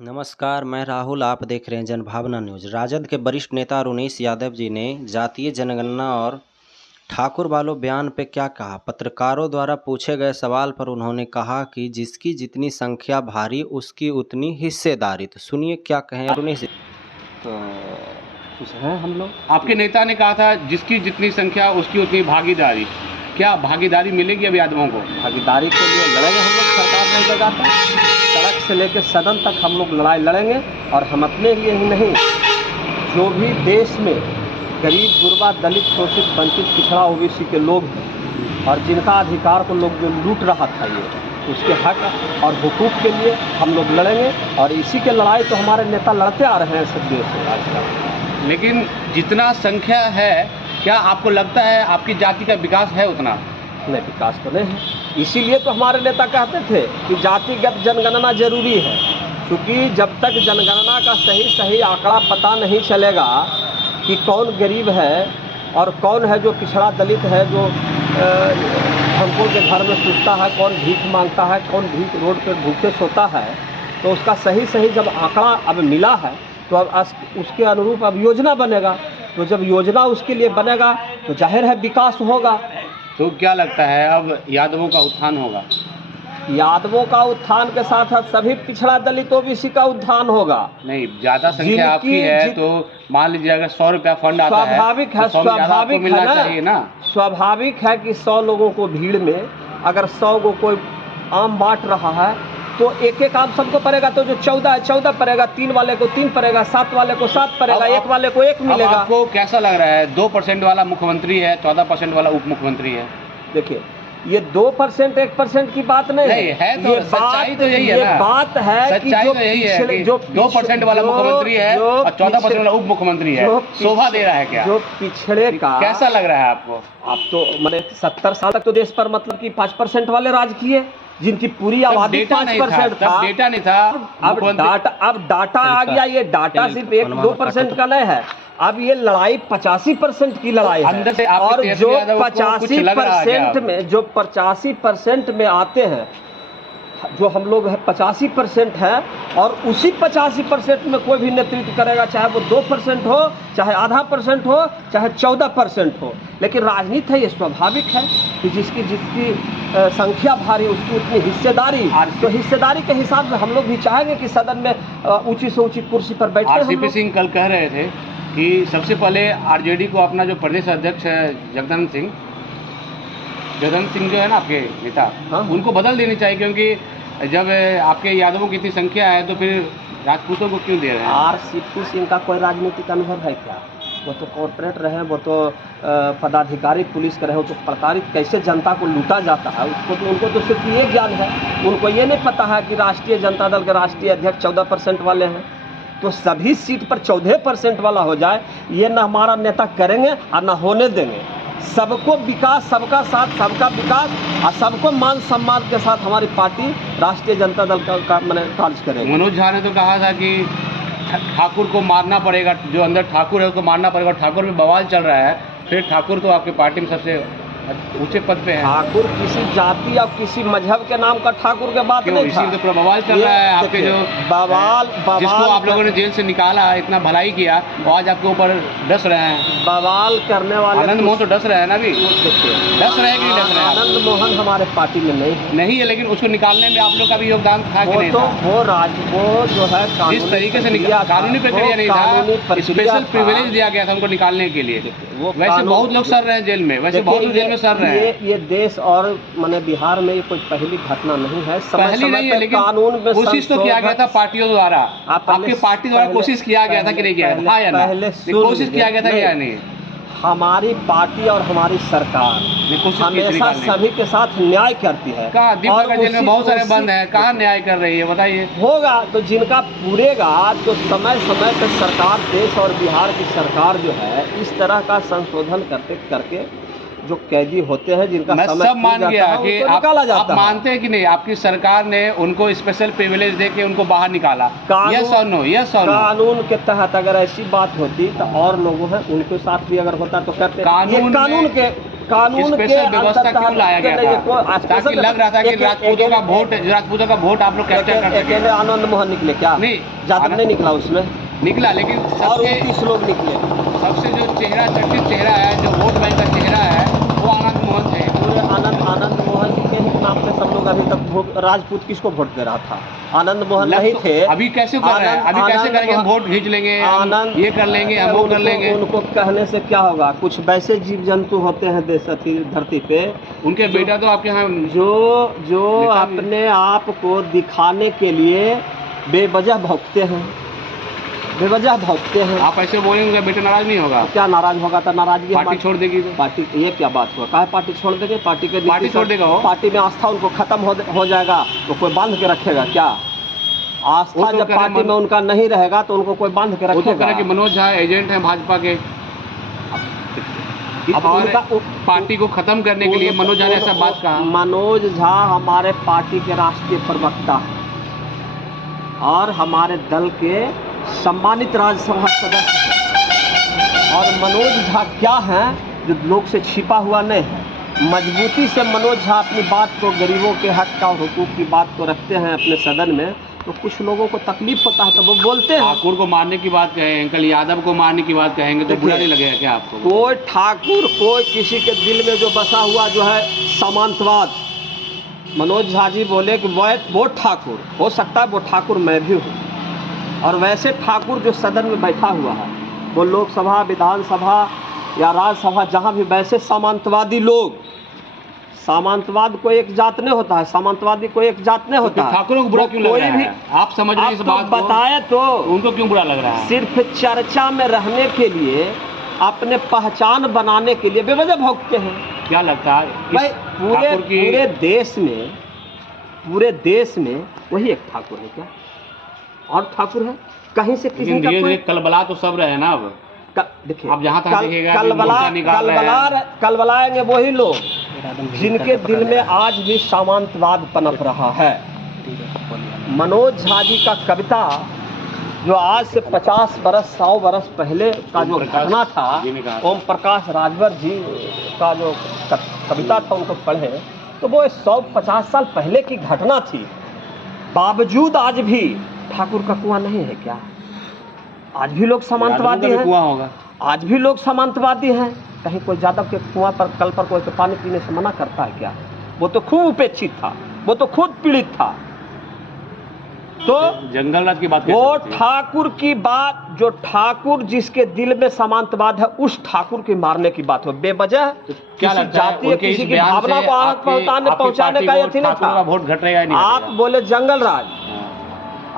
नमस्कार, मैं राहुल। आप देख रहे हैं जनभावना न्यूज़। राजद के वरिष्ठ नेता अरुणेश यादव जी ने जातीय जनगणना और ठाकुर वालों बयान पे क्या कहा? पत्रकारों द्वारा पूछे गए सवाल पर उन्होंने कहा कि जिसकी जितनी संख्या भारी उसकी उतनी हिस्सेदारी। तो सुनिए क्या कहें अरुणेश। तो कुछ हैं हम लोग। आपके नेता ने कहा था जिसकी जितनी संख्या उसकी उतनी भागीदारी। क्या भागीदारी मिलेगी अब यादवों को? भागीदारी के लिए लड़ेंगे हम लोग। सरकार नहीं लगाता, सड़क से लेकर सदन तक हम लोग लड़ाई लड़ेंगे। और हम अपने लिए ही नहीं, जो भी देश में गरीब गुरबा दलित शोषित वंचित पिछड़ा ओबीसी के लोग हैं और जिनका अधिकार को लोग जो लूट रहा था, ये उसके हक और हुकूक के लिए हम लोग लड़ेंगे। और इसी के लड़ाई तो हमारे नेता लड़ते आ रहे हैं सब देश से आजकल। लेकिन जितना संख्या है, क्या आपको लगता है आपकी जाति का विकास है उतना? नहीं, विकास तो नहीं है। इसीलिए तो हमारे नेता कहते थे कि जातिगत जनगणना जरूरी है, क्योंकि जब तक जनगणना का सही आंकड़ा पता नहीं चलेगा कि कौन गरीब है और कौन है जो पिछड़ा दलित है, जो हमको के घर में सूखता है, कौन भीख मांगता है, कौन भीख रोड पे भूखे सोता है, तो उसका सही जब आंकड़ा अब मिला है तो अब उसके अनुरूप अब योजना बनेगा। तो जब योजना उसके लिए बनेगा तो जाहिर है विकास होगा। तो क्या लगता है अब यादवों का उत्थान होगा? यादवों का उत्थान के साथ साथ सभी पिछड़ा दलित ओबीसी का उत्थान होगा। नहीं, ज्यादा संख्या आपकी है तो मान लीजिए अगर 100 रुपया फंड आता है, स्वाभाविक है, तो स्वाभाविक मिलना है ना, चाहिए ना। स्वाभाविक है कि 100 लोगों को भीड़ में अगर 100 को कोई आम बांट रहा है तो एक आम सबको पड़ेगा। तो जो 14 है 14 पड़ेगा, 3 वाले को 3 पड़ेगा, 7 वाले को 7 पड़ेगा, 1 वाले को 1 मिलेगा। आपको कैसा लग रहा है? 2% वाला मुख्यमंत्री है, 14% वाला उप मुख्यमंत्री है। देखिए, ये 2% 1% की बात नहीं है तो ये सच्चाई तो यही है ये ना। बात है कि जो तो यही है कि जो 2% वाला मुख्यमंत्री है और 14% वाला उप मुख्यमंत्री है। शोभा दे रहा है क्या? जो पिछड़े का कैसा लग रहा है आपको? आप तो मैंने 70 साल तक तो देश पर मतलब कि 5% वाले राज किए, जिनकी पूरी आबादी 5% था। डेटा नहीं था। अब डाटा आ गया। ये डाटा सिर्फ 1-2% का नहीं है। अब ये लड़ाई 85% की लड़ाई है। अंदर से और जो 85% में आते हैं, जो हम लोग 85% है, और उसी 85% में कोई भी नेतृत्व करेगा, चाहे वो 2% हो, चाहे आधा % हो, चाहे 14% हो। लेकिन राजनीति है, ये स्वाभाविक है कि जिसकी संख्या भारी उसकी उतनी हिस्सेदारी। तो हिस्सेदारी के हिसाब से हम लोग भी चाहेंगे कि सदन में ऊंची से ऊंची कुर्सी पर बैठे। आरसीपी सिंह कल कह रहे थे कि सबसे पहले आरजेडी को अपना जो प्रदेश अध्यक्ष है जगदम्ब सिंह जो है ना आपके नेता, हाँ, उनको बदल देनी चाहिए, क्योंकि जब आपके यादवों की इतनी संख्या है तो फिर राजपूतों को क्यों दे रहे हैं? आरसीपी सिंह का कोई राजनीतिक अनुभव है क्या? वो तो कॉर्पोरेट रहे, वो तो पदाधिकारी पुलिस के रहे, वो तो प्रताड़ित कैसे जनता को लूटा जाता है उनको तो सिर्फ ये ज्ञान है। उनको ये नहीं पता है कि राष्ट्रीय जनता दल के राष्ट्रीय अध्यक्ष 14% वाले हैं। तो सभी सीट पर 14% वाला हो जाए, ये ना हमारा नेता करेंगे और ना होने देंगे। सबको विकास, सबका साथ, सबका विकास और सबको मान सम्मान के साथ हमारी पार्टी राष्ट्रीय जनता दल का मैंने कार्य करेगी। मनोज झा ने तो कहा था कि ठाकुर को मारना पड़ेगा, जो अंदर ठाकुर है उसको मारना पड़ेगा। ठाकुर में बवाल चल रहा है, फिर ठाकुर तो आपकी पार्टी में सबसे ऊंचे पद पे है। ठाकुर किसी जाति या किसी मजहब के नाम का ठाकुर के बात नहीं था। तो बवाल चल रहा है आपके जो बवाल जिसको आप लोगों ने जेल से निकाला, इतना भलाई किया, वो आज आपके ऊपर डस रहे हैं। बवाल करने वाले आनंद मोहन तो डस रहे हैं ना अभी। डस रहे कि नहीं डस रहे? आनंद मोहन हमारे पार्टी में नहीं है, लेकिन उसको निकालने में आप लोग का भी योगदान था कि नहीं? वो जो है जिस तरीके से कानूनी प्रक्रिया नहीं था, स्पेशल प्रिविलेज दिया गया था उनको निकालने के लिए। वैसे बहुत लोग सड़ रहे हैं जेल में, वैसे बहुत लोग जेल में सड़ रहे हैं। ये देश और माने बिहार में ये कोई पहली घटना नहीं है। पहली नहीं है, लेकिन कानून में कोशिश तो किया गया था पार्टियों द्वारा। आपके पार्टी द्वारा कोशिश किया गया था कि नहीं किया था? या नहीं? कोशिश किया गया था या नहीं? हमारी पार्टी और हमारी सरकार हमेशा सभी के साथ न्याय करती है। कहाँ दीपक जेल में बहुत सारे बंद हैं, कहाँ न्याय कर रही है बताइए? होगा तो जिनका पूरेगा तो समय पर सरकार, देश और बिहार की सरकार जो है इस तरह का संशोधन करके जो कैदी होते हैं, जिनका मैं सब मान गया कि आप मानते हैं कि नहीं आपकी सरकार ने उनको स्पेशल प्रिविलेज देके उनको बाहर निकाला? यस और नो? यस और नो? कानून के तहत अगर ऐसी बात होती तो और लोगों हैं उनके साथ भी अगर होता तो कहते कानून के स्पेशल व्यवस्था अंतर्गत क्यों लाया गया था? ताकि लग रहा था कि राजपूतों का वोट आप लोग कैप्चर कर सके। अकेले आनंद मोहन निकले क्या? नहीं, यादव नहीं निकला उसमें, निकला, लेकिन और 29 लोग निकले। सबसे जो चेहरा चर्चित चेहरा है, जो वोट बैंक का चेहरा है, वो आनंद मोहन थे। पूरे आनंद मोहन के ही नाम पे सब लोग अभी तक राजपूत किसको वोट दे रहा था? आनंद मोहन नहीं थे। अभी कैसे कर रहे हैं? अभी कैसे करेंगे? हम वोट खींच लेंगे, ये कर लेंगे, हम वो कर लेंगे। उनको कहने से क्या होगा? कुछ वैसे जीव जंतु होते हैं देश धरती पे, उनके बेटा तो आपके यहाँ जो अपने आप को दिखाने के लिए बेवजह भौंकते हैं, बेवजह भौंकते हैं। आप ऐसे बोलेंगे उनका बेटा नाराज नहीं होगा? क्या नाराज होगा? तो नाराजगी पार्टी छोड़ देगी तो? पार्टी, ये क्या बात हुआ? कहा पार्टी छोड़ देंगे? पार्टी छोड़ देगा वो? पार्टी में आस्था उनको खत्म हो जाएगा तो कोई बांध के रखेगा क्या? आस्था जब पार्टी में उनका नहीं रहेगा तो उनको कोई बांध के रखेगा? वो तो कह कि मनोज झा एजेंट हैं भाजपा के, और पार्टी को खत्म करने के लिए मनोज झा ने ऐसा बात कहा। मनोज झा हमारे पार्टी के राष्ट्रीय प्रवक्ता हैं और हमारे दल के सम्मानित राज्यसभा सदस्य हैं। और मनोज झा क्या हैं जो लोग से छिपा हुआ नहीं है। मजबूती से मनोज झा अपनी बात को, गरीबों के हक का और हुकूक की बात को रखते हैं अपने सदन में, तो कुछ लोगों को तकलीफ होता है तो वो बोलते हैं। ठाकुर को मारने की बात कहें, अंकल यादव को मारने की बात कहेंगे तो बुरा नहीं लगेगा क्या आपको? कोई ठाकुर, कोई किसी के दिल में जो बसा हुआ जो है सामंतवाद, मनोज झा जी बोले कि वो ठाकुर हो सकता है, वो ठाकुर मैं भी हूँ। और वैसे ठाकुर जो सदन में बैठा हुआ है, वो लोकसभा, विधानसभा या राज्यसभा जहाँ भी, वैसे सामंतवादी लोग, सामंतवाद को एक जात नहीं होता है, सामंतवादी को एक जात नहीं होता है। ठाकुरों को बुरा क्यों लग रहा है? आप समझ रहे हैं इस बात को? बताए तो उनको क्यों बुरा लग रहा है? सिर्फ चर्चा में रहने के लिए, अपने पहचान बनाने के लिए बेवजह भौंकते हैं। क्या लगता है भाई पूरे देश में वही एक ठाकुर है क्या? और ठाकुर है कहीं से किसी का धीरे-धीरे कलबला तो सब रहे ना। अब देखिए, आप जहाँ तक देखिएगा कलबलाएंगे वही लोग जिनके दिल में आज भी सामंतवाद पनप रहा है। मनोज झा जी का कविता जो आज से 50 बरस 100 बरस पहले का जो घटना था, ओम प्रकाश राजभर जी का जो कविता था उनको पढ़े तो वो 150 साल पहले की घटना थी। बावजूद आज भी ठाकुर का कुआं नहीं है क्या? आज भी लोग सामंतवादी हैं। कुआं होगा, आज भी लोग सामंतवादी हैं। कहीं कोई यादव के कुआं पर कल पर कोई पानी पीने से मना करता है क्या? वो तो खूब उपेक्षित था, वो तो खुद पीड़ित था। तो जंगल राज की बात, वो ठाकुर की बात, जो ठाकुर जिसके दिल में सामंतवाद है, उस ठाकुर की मारने की बात हो बेवजह क्या लगता है? किसी की भावना को आग पहुंचाने का यथी नहीं था। वोट घट रहेगा नहीं? आप बोले जंगल राज,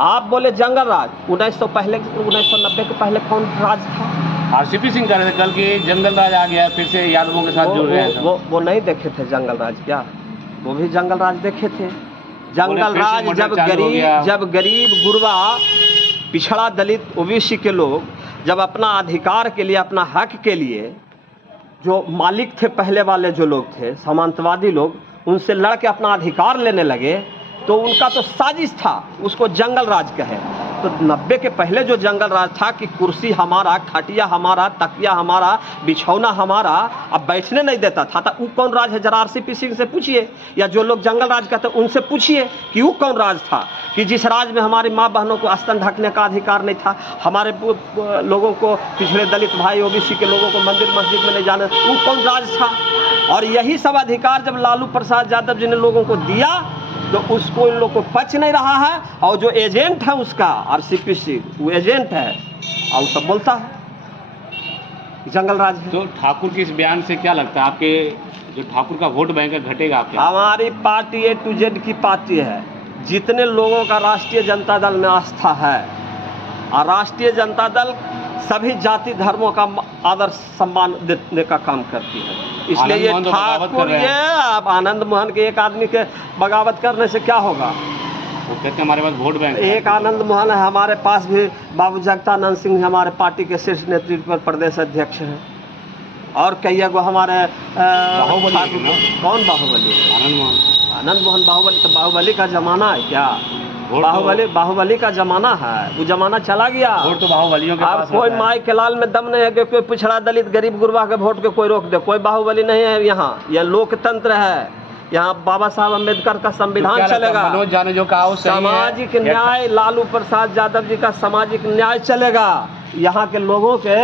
आप बोले जंगल राज, 1990 के पहले कौन राज था? आरसीपी सिंह कह रहे थे कल की जंगल राज आ गया, फिर से यादवों के साथ जुड़ रहे हैं। वो नहीं देखे थे जंगल राज क्या? वो भी जंगल राज देखे थे। जंगल राज जब गरीब गुरबा, पिछड़ा, दलित, ओबीसी के लोग जब अपना अधिकार के लिए, अपना हक के लिए, जो मालिक थे पहले वाले जो लोग थे सामंतवादी लोग, उनसे लड़ के अपना अधिकार लेने लगे तो उनका तो साजिश था, उसको जंगल राज कहे। तो 90 के पहले जो जंगल राज था कि कुर्सी हमारा, खटिया हमारा, तकिया हमारा, बिछौना हमारा, अब बैठने नहीं देता था, तो वो कौन राज है? जरा आरसीपी सिंह से पूछिए, या जो लोग जंगल राज कहते हैं उनसे पूछिए कि वो कौन राज था कि जिस राज में हमारी माँ बहनों को स्तन ढकने का अधिकार नहीं था, हमारे लोगों को, पिछड़े दलित भाई ओबीसी के लोगों को मंदिर मस्जिद में नहीं जाने, वो कौन राज था? और यही सब अधिकार जब लालू प्रसाद यादव जी ने लोगों को दिया तो उसको इन लोग को पच नहीं रहा है। और जो एजेंट है उसका आरसीपी सिंह, वो एजेंट है और सब बोलता है जंगल राज है। तो ठाकुर के इस बयान से क्या लगता है आपके, जो ठाकुर का वोट बैंक घटेगा आपके? हमारी पार्टी A to Z की पार्टी है। जितने लोगों का राष्ट्रीय जनता दल में आस्था है, और राष्ट्रीय जनता दल सभी जाति धर्मों का आदर सम्मान देने का काम करती है, इसलिए ये ठाकुर, ये अब आनंद मोहन के एक आदमी के बगावत करने से क्या होगा? वो कहते हैं हमारे पास वोट बैंक। एक आनंद मोहन है, हमारे पास भी बाबू जगतानंद सिंह हमारे पार्टी के शीर्ष नेतृत्व पर प्रदेश अध्यक्ष हैं, और कई गो हमारे बाहुबली। कौन बाहुबली? आनंद मोहन। आनंद मोहन बाहुबली? तो बाहुबली का जमाना है क्या? वोट बाहुबली का जमाना है, वो जमाना चला गया। वोट तो बाहुबलियों के अब पास कोई रहता है। माई के लाल में दम नहीं है कि कोई पिछड़ा दलित गरीब गुरबा के वोट के कोई रोक दे। कोई बाहुबली नहीं है यहाँ, यह लोकतंत्र है। यहाँ बाबा साहब अम्बेडकर का तो संविधान क्या लगता है, चलेगा, मनोज झा ने जो कहा वो सही है? सामाजिक न्याय, लालू प्रसाद यादव जी का सामाजिक न्याय चलेगा। यहाँ के लोगों के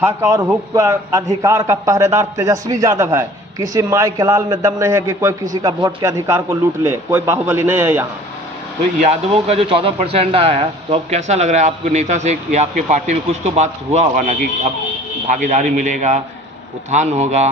हक और हुक का अधिकार का पहरेदार तेजस्वी यादव है। किसी माई के लाल में दम नहीं है कि कोई किसी का वोट के अधिकार को लूट ले। कोई बाहुबली नहीं है यहाँ। तो यादवों का जो 14% आया है, तो अब कैसा लग रहा है आपको नेता से या आपके पार्टी में कुछ तो बात हुआ होगा ना कि अब भागीदारी मिलेगा, उत्थान होगा,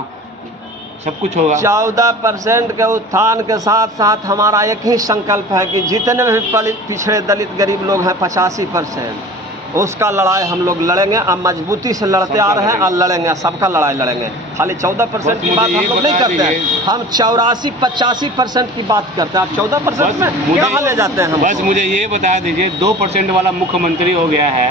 सब कुछ होगा? 14% के उत्थान के साथ साथ हमारा एक ही संकल्प है कि जितने भी पिछड़े दलित गरीब लोग हैं 85%, उसका लड़ाई हम लोग लड़ेंगे। अब मजबूती से लड़ते आ रहे हैं और लड़ेंगे, सबका लड़ाई लड़ेंगे। खाली 14% की बात हम लोग नहीं करते हैं, हम 84-85% की बात करते हैं। आप 14% में कहाँ ले जाते हैं हम? बस मुझे ये बता दीजिए, 2% वाला मुख्यमंत्री हो गया है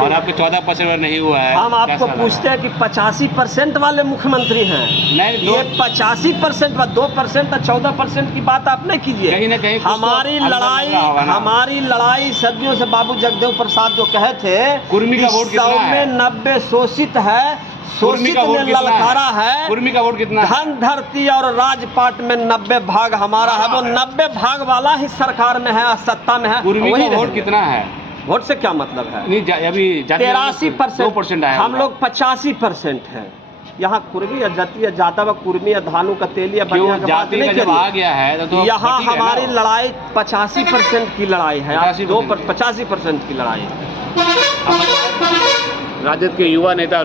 और आपके 14% नहीं हुआ है। हम आपको कैसा पूछते हैं कि 85% वाले मुख्यमंत्री हैं। नहीं, ये 85% व 2% और 14% की बात आप नहीं कीजिए। कहीं ना कहीं कुछ तो हमारी अंदर लड़ाई लगा होगा ना। हमारी लड़ाई सदियों से बाबू जगदेव प्रसाद जो कहे थे, कुर्मी का वोट कितना 100 है? में 90 शोषित है, कुर्मी शोषित का वोट ने कितना ललकारा है। कुर्मी का वोट कितना है? धन धरती और राजपाट में 90 भाग हमारा है। वो 90 भाग वाला ही सरकार में है, सत्ता में है। कुर्मी वही का वोट रहेंगे। कितना है? वोट से क्या मतलब है? नहीं अभी 83% आया हम होगा। लोग 85% हैं। यहाँ कुर्मी या जाति या जादव क्यों या धानु का तेलिया क्यों बनिया की बात जाति नहीं का जब आ करिए। गया है तो यहाँ ठीक है ना। हमारी लड़ाई 85% की लड़ाई है। 85% 85% की लड़ाई है। राजद के युवा नेता